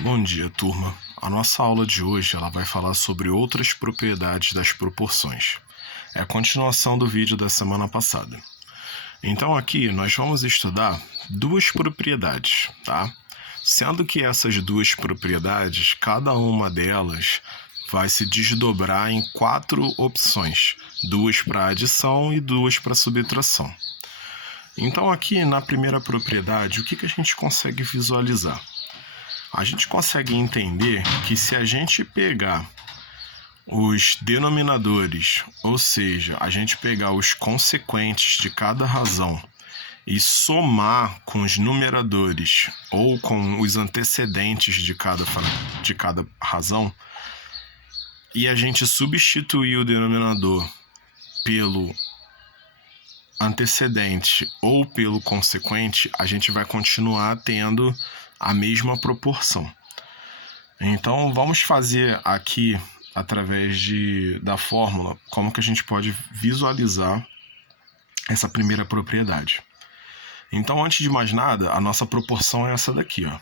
Bom dia, turma. A nossa aula de hoje ela vai falar sobre outras propriedades das proporções. É a continuação do vídeo da semana passada. Então aqui nós vamos estudar duas propriedades, tá? Sendo que essas duas propriedades, cada uma delas vai se desdobrar em 4 opções, duas para adição e duas para subtração. Então aqui na primeira propriedade, o que a gente consegue visualizar? A gente consegue entender que se a gente pegar os denominadores, ou seja, a gente pegar os consequentes de cada razão e somar com os numeradores ou com os antecedentes de cada razão, e a gente substituir o denominador pelo antecedente ou pelo consequente, a gente vai continuar tendo a mesma proporção. Então, vamos fazer aqui, através da fórmula, como que a gente pode visualizar essa primeira propriedade. Então, antes de mais nada, a nossa proporção é essa daqui, ó.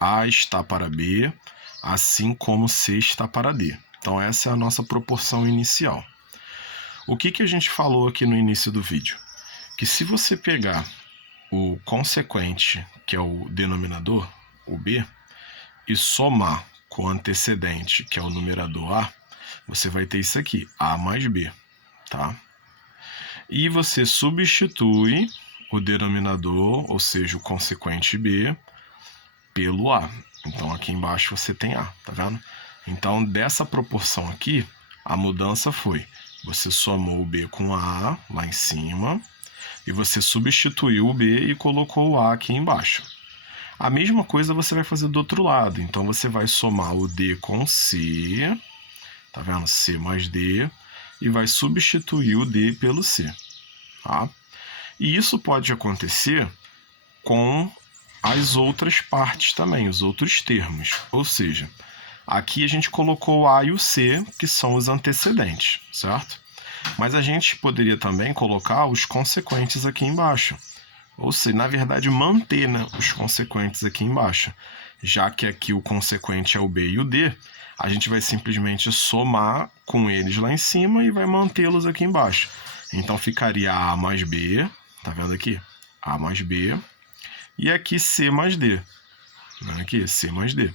A está para B, assim como C está para D. Então, essa é a nossa proporção inicial. O que a gente falou aqui no início do vídeo? Que se você pegar o consequente, que é o denominador, o B, e somar com o antecedente, que é o numerador A, você vai ter isso aqui, A mais B, tá? E você substitui o denominador, ou seja, o consequente B, pelo A. Então, aqui embaixo você tem A, tá vendo? Então, dessa proporção aqui, a mudança foi, você somou o B com A lá em cima, e você substituiu o B e colocou o A aqui embaixo. A mesma coisa você vai fazer do outro lado. Então, você vai somar o D com C, tá vendo? C mais D, e vai substituir o D pelo C, tá? E isso pode acontecer com as outras partes também, os outros termos. Ou seja, aqui a gente colocou o A e o C, que são os antecedentes, certo? Mas a gente poderia também colocar os consequentes aqui embaixo. Ou seja, na verdade, manter, né, os consequentes aqui embaixo. Já que aqui o consequente é o B e o D, a gente vai simplesmente somar com eles lá em cima e vai mantê-los aqui embaixo. Então, ficaria A mais B, tá vendo aqui? A mais B. E aqui C mais D. Aqui, C mais D.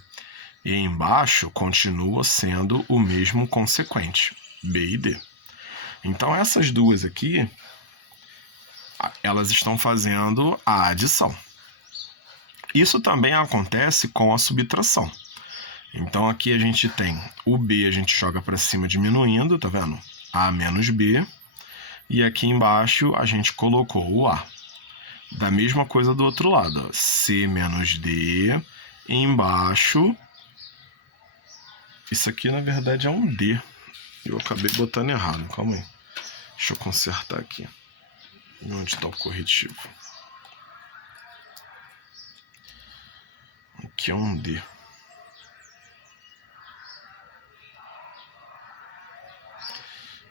E embaixo continua sendo o mesmo consequente, B e D. Então, essas duas aqui, elas estão fazendo a adição. Isso também acontece com a subtração. Então, aqui a gente tem o B, a gente joga para cima diminuindo, tá vendo? A menos B. E aqui embaixo a gente colocou o A. Da mesma coisa do outro lado, ó. C menos D. E embaixo, isso aqui na verdade é um D. Eu acabei botando errado, calma aí. Deixa eu consertar aqui. Onde está o corretivo? Aqui é um D.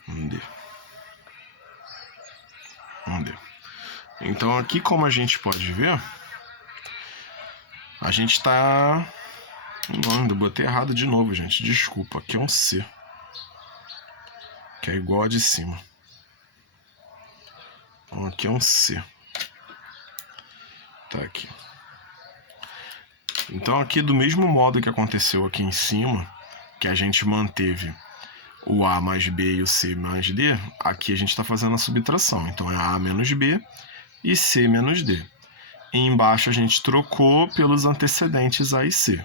Um D. Um D. Então aqui, como a gente pode ver, a gente está... Não, eu botei errado de novo, gente. Desculpa, aqui é um C. Que é igual a de cima. Então aqui é um C. Tá aqui. Então aqui, do mesmo modo que aconteceu aqui em cima, que a gente manteve o A mais B e o C mais D, aqui a gente está fazendo a subtração. Então é A menos B e C menos D. E embaixo a gente trocou pelos antecedentes A e C.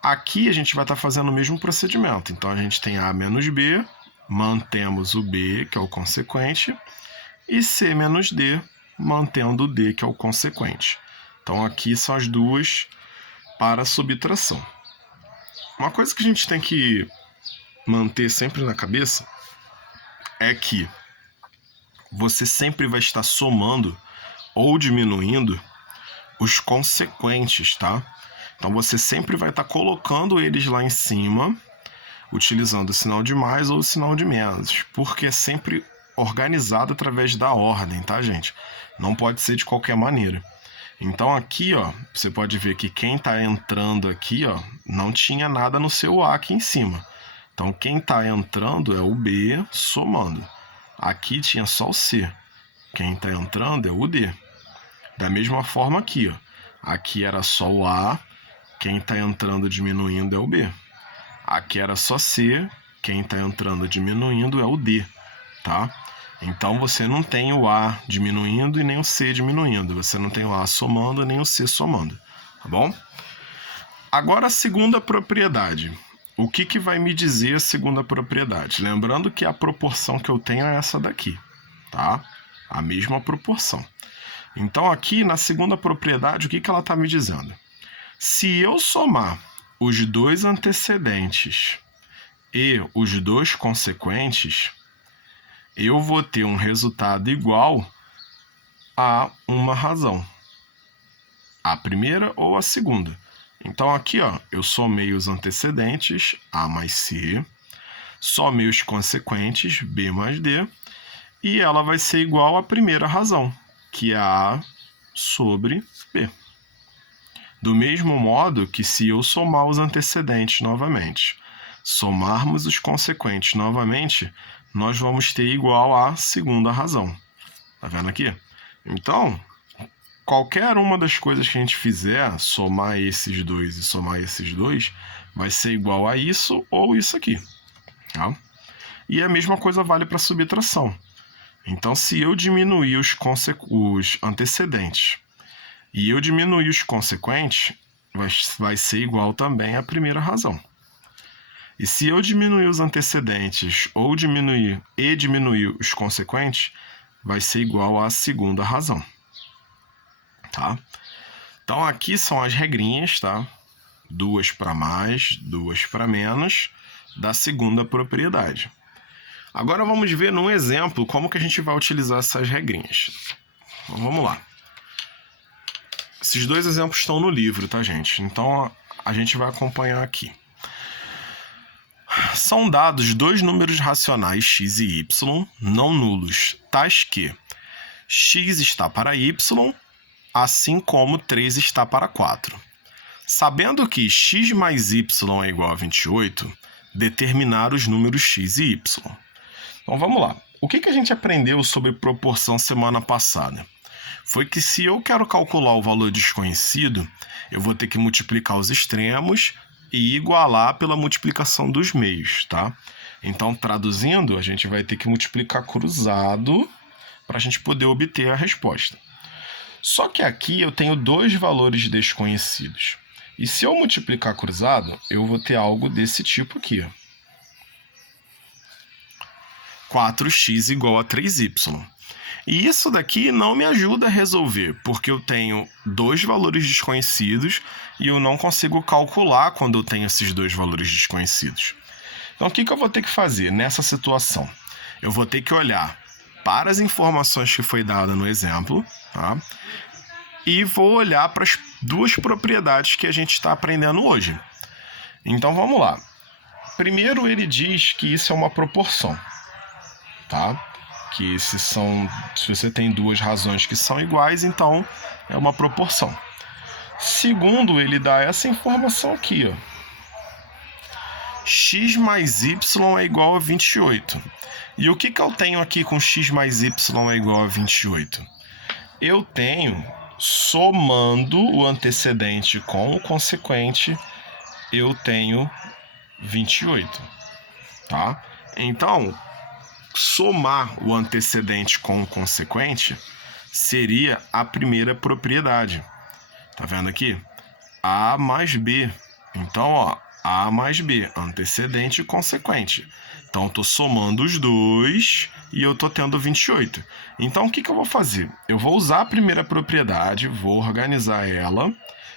Aqui a gente vai estar fazendo o mesmo procedimento. Então a gente tem A menos B, mantemos o B, que é o consequente, e C menos D, mantendo o D, que é o consequente. Então aqui são as duas para subtração. Uma coisa que a gente tem que manter sempre na cabeça é que você sempre vai estar somando ou diminuindo os consequentes, tá? Então você sempre vai estar colocando eles lá em cima, utilizando o sinal de mais ou o sinal de menos, porque é sempre organizado através da ordem, tá, gente? Não pode ser de qualquer maneira. Então aqui, ó, você pode ver que quem está entrando aqui, ó, não tinha nada no seu A aqui em cima. Então quem está entrando é o B somando. Aqui tinha só o C. Quem está entrando é o D. Da mesma forma aqui, ó. Aqui era só o A. Quem está entrando diminuindo é o B. Aqui era só C. Quem está entrando diminuindo é o D, tá? Então você não tem o A diminuindo e nem o C diminuindo. Você não tem o A somando nem o C somando, tá bom? Agora a segunda propriedade. O que vai me dizer a segunda propriedade? Lembrando que a proporção que eu tenho é essa daqui, tá? A mesma proporção. Então aqui na segunda propriedade, o que ela está me dizendo? Se eu somar os dois antecedentes e os dois consequentes, eu vou ter um resultado igual a uma razão. A primeira ou a segunda. Então aqui, ó, eu somei os antecedentes, A mais C, somei os consequentes, B mais D, e ela vai ser igual à primeira razão, que é A sobre B. Do mesmo modo que se eu somar os antecedentes novamente, somarmos os consequentes novamente, nós vamos ter igual à segunda razão. Tá vendo aqui? Então, qualquer uma das coisas que a gente fizer, somar esses dois e somar esses dois, vai ser igual a isso ou isso aqui. Tá? E a mesma coisa vale para a subtração. Então, se eu diminuir os antecedentes e eu diminuir os consequentes, vai ser igual também à primeira razão. E se eu diminuir os antecedentes ou diminuir os consequentes, vai ser igual à segunda razão. Tá? Então aqui são as regrinhas, tá? 2 para mais, 2 para menos, da segunda propriedade. Agora vamos ver num exemplo como que a gente vai utilizar essas regrinhas. Então, vamos lá. Esses dois exemplos estão no livro, tá, gente? Então a gente vai acompanhar aqui. São dados dois números racionais x e y não nulos, tais que x está para y, assim como 3 está para 4. Sabendo que x mais y é igual a 28, determinar os números x e y. Então vamos lá. O que a gente aprendeu sobre proporção semana passada? Foi que se eu quero calcular o valor desconhecido, eu vou ter que multiplicar os extremos e igualar pela multiplicação dos meios, tá? Então, traduzindo, a gente vai ter que multiplicar cruzado para a gente poder obter a resposta. Só que aqui eu tenho dois valores desconhecidos. E se eu multiplicar cruzado, eu vou ter algo desse tipo aqui. 4x igual a 3y. E isso daqui não me ajuda a resolver, porque eu tenho dois valores desconhecidos e eu não consigo calcular quando eu tenho esses dois valores desconhecidos. Então, o que eu vou ter que fazer nessa situação? Eu vou ter que olhar para as informações que foi dada no exemplo, tá? E vou olhar para as duas propriedades que a gente está aprendendo hoje. Então, vamos lá. Primeiro, ele diz que isso é uma proporção, tá? Que se você tem duas razões que são iguais, então é uma proporção. Segundo, ele dá essa informação aqui, ó. X mais y é igual a 28. E o que eu tenho aqui com x mais y é igual a 28? Eu tenho, somando o antecedente com o consequente, eu tenho 28, tá? Então, somar o antecedente com o consequente seria a primeira propriedade. Tá vendo aqui? A mais B. Então, ó, A mais B, antecedente e consequente. Então, estou somando os dois e eu estou tendo 28. Então, o que eu vou fazer? Eu vou usar a primeira propriedade, vou organizar ela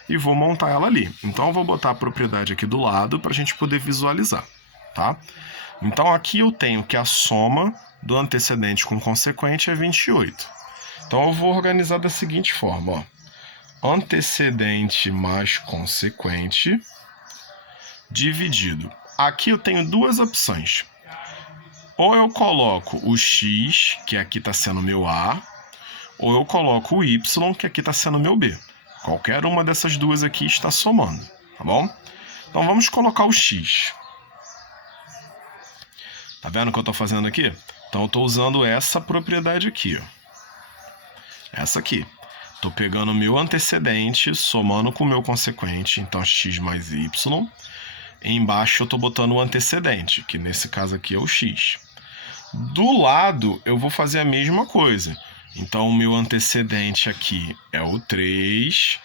e vou montar ela ali. Então, eu vou botar a propriedade aqui do lado para a gente poder visualizar, tá? Então, aqui eu tenho que a soma do antecedente com o consequente é 28. Então, eu vou organizar da seguinte forma, ó. Antecedente mais consequente dividido. Aqui eu tenho duas opções. Ou eu coloco o x, que aqui está sendo meu A, ou eu coloco o y, que aqui está sendo meu B. Qualquer uma dessas duas aqui está somando, tá bom? Então vamos colocar o x. Tá vendo o que eu estou fazendo aqui? Então eu estou usando essa propriedade aqui, ó. Essa aqui. Estou pegando o meu antecedente, somando com o meu consequente, então x mais y. E embaixo eu estou botando o antecedente, que nesse caso aqui é o x. Do lado eu vou fazer a mesma coisa. Então o meu antecedente aqui é o 3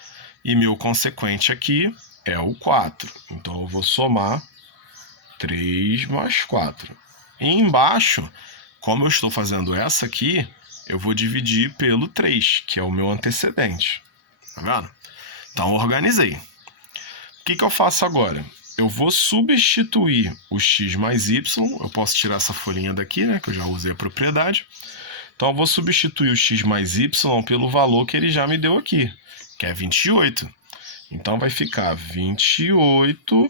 e meu consequente aqui é o 4. Então eu vou somar 3 mais 4. E embaixo, como eu estou fazendo essa aqui, eu vou dividir pelo 3, que é o meu antecedente. Tá vendo? Então, organizei. O que eu faço agora? Eu vou substituir o x mais y. Eu posso tirar essa folhinha daqui, né? Que eu já usei a propriedade. Então, eu vou substituir o x mais y pelo valor que ele já me deu aqui, que é 28. Então, vai ficar 28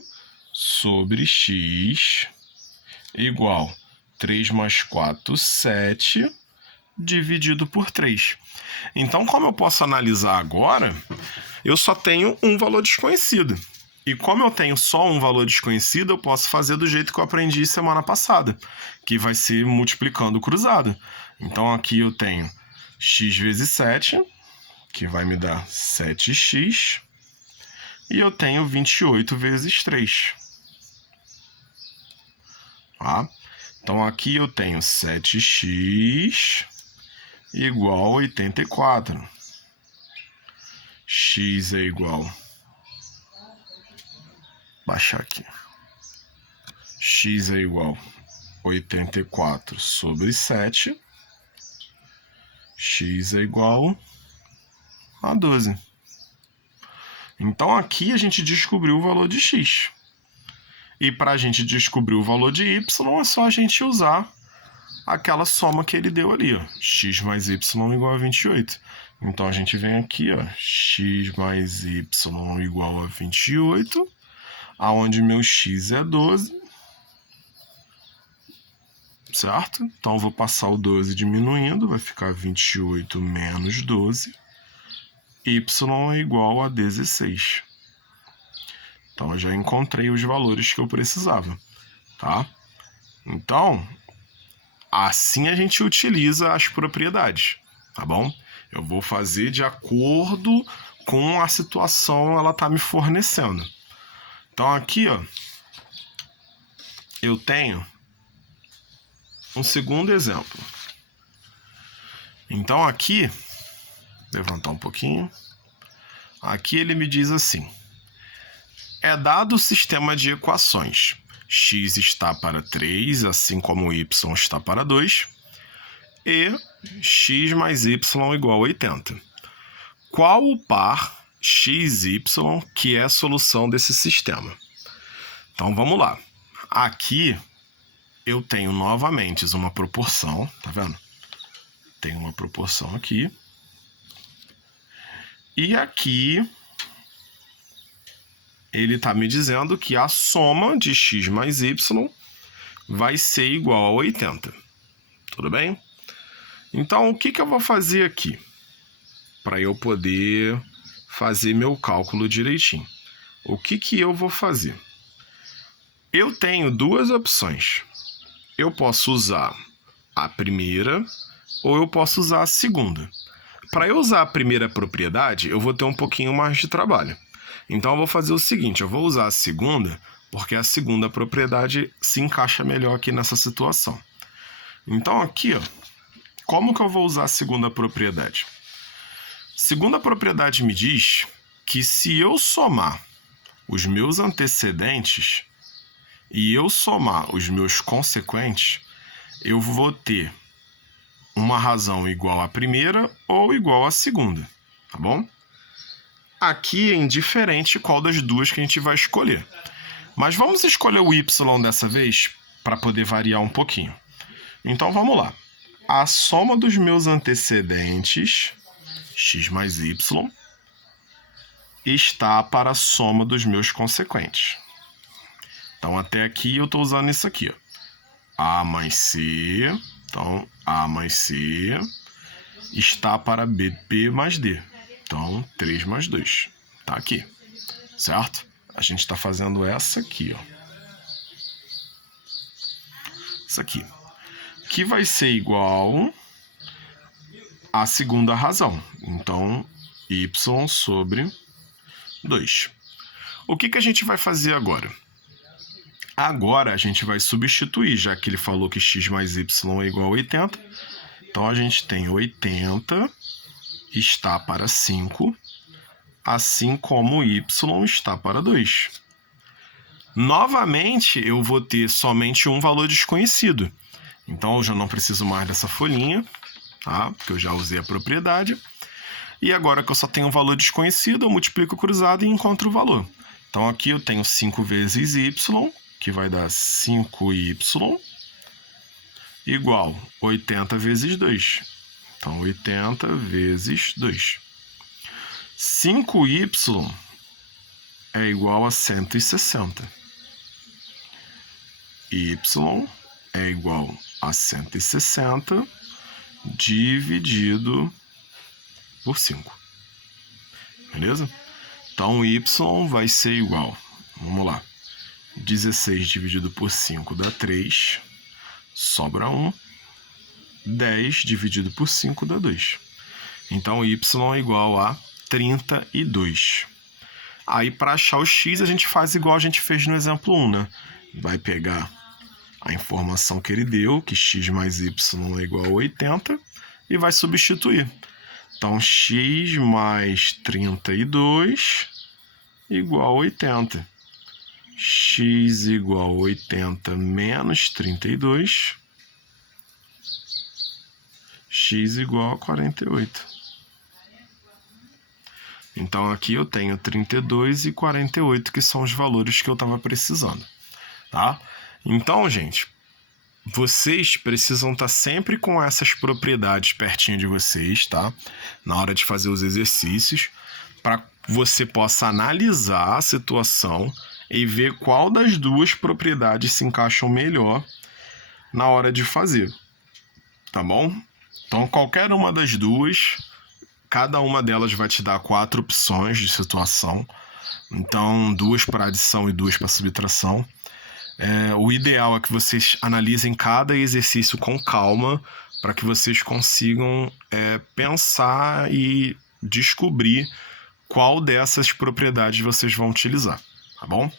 sobre x igual 3 mais 4, 7, dividido por 3. Então, como eu posso analisar agora, eu só tenho um valor desconhecido. E como eu tenho só um valor desconhecido, eu posso fazer do jeito que eu aprendi semana passada, que vai ser multiplicando cruzado. Então, aqui eu tenho x vezes 7, que vai me dar 7x, e eu tenho 28 vezes 3. Tá? Então, aqui eu tenho 7x igual a 84. X é igual... Baixar aqui. X é igual a 84 sobre 7. X é igual a 12. Então, aqui a gente descobriu o valor de x. E para a gente descobrir o valor de y, é só a gente usar aquela soma que ele deu ali, ó. X mais y igual a 28. Então, a gente vem aqui, ó, x mais y igual a 28, aonde meu x é 12, certo? Então, eu vou passar o 12 diminuindo, vai ficar 28 menos 12, y é igual a 16. Então, eu já encontrei os valores que eu precisava, tá? Então, assim a gente utiliza as propriedades, tá bom? Eu vou fazer de acordo com a situação ela tá me fornecendo. Então, aqui, ó, eu tenho um segundo exemplo. Então, aqui, levantar um pouquinho. Aqui ele me diz assim: é dado o sistema de equações. X está para 3, assim como y está para 2, e x mais y igual a 80. Qual o par xy que é a solução desse sistema? Então, vamos lá. Aqui, eu tenho novamente uma proporção, tá vendo? Tem uma proporção aqui. E aqui, ele está me dizendo que a soma de x mais y vai ser igual a 80. Tudo bem? Então, o que eu vou fazer aqui para eu poder fazer meu cálculo direitinho? O que eu vou fazer? Eu tenho duas opções. Eu posso usar a primeira ou eu posso usar a segunda. Para eu usar a primeira propriedade, eu vou ter um pouquinho mais de trabalho. Então, eu vou fazer o seguinte, eu vou usar a segunda, porque a segunda propriedade se encaixa melhor aqui nessa situação. Então, aqui, ó, como que eu vou usar a segunda propriedade? Segunda propriedade me diz que se eu somar os meus antecedentes e eu somar os meus consequentes, eu vou ter uma razão igual à primeira ou igual à segunda, tá bom? Aqui é indiferente qual das duas que a gente vai escolher. Mas vamos escolher o y dessa vez para poder variar um pouquinho. Então, vamos lá. A soma dos meus antecedentes, x mais y, está para a soma dos meus consequentes. Então, até aqui eu estou usando isso aqui, ó. A mais C, então, A mais C está para B mais D. Então, 3 mais 2. Tá aqui, certo? A gente está fazendo essa aqui, ó. Isso aqui. Que vai ser igual à segunda razão. Então, y sobre 2. O que a gente vai fazer agora? Agora a gente vai substituir, já que ele falou que x mais y é igual a 80. Então, a gente tem 80 está para 5, assim como y está para 2. Novamente, eu vou ter somente um valor desconhecido. Então, eu já não preciso mais dessa folhinha, tá? Porque eu já usei a propriedade. E agora que eu só tenho um valor desconhecido, eu multiplico o cruzado e encontro o valor. Então, aqui eu tenho 5 vezes y, que vai dar 5y, igual 80 vezes 2. Então, 80 vezes 2. 5y é igual a 160. Y é igual a 160 dividido por 5. Beleza? Então, y vai ser igual, vamos lá, 16 dividido por 5 dá 3, sobra 1. 10 dividido por 5 dá 2. Então, y é igual a 32. Aí, para achar o x, a gente faz igual a gente fez no exemplo 1, né? Vai pegar a informação que ele deu, que x mais y é igual a 80, e vai substituir. Então, x mais 32 igual a 80. X igual a 80 menos 32. X igual a 48. Então, aqui eu tenho 32 e 48, que são os valores que eu estava precisando, tá? Então, gente, vocês precisam estar sempre com essas propriedades pertinho de vocês, tá? Na hora de fazer os exercícios, para que você possa analisar a situação e ver qual das duas propriedades se encaixam melhor na hora de fazer, tá bom? Então, qualquer uma das duas, cada uma delas vai te dar 4 opções de situação. Então, 2 para adição e 2 para subtração. O ideal é que vocês analisem cada exercício com calma para que vocês consigam pensar e descobrir qual dessas propriedades vocês vão utilizar, tá bom?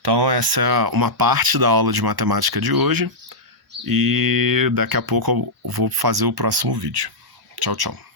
Então, essa é uma parte da aula de matemática de hoje. E daqui a pouco eu vou fazer o próximo vídeo. Tchau, tchau.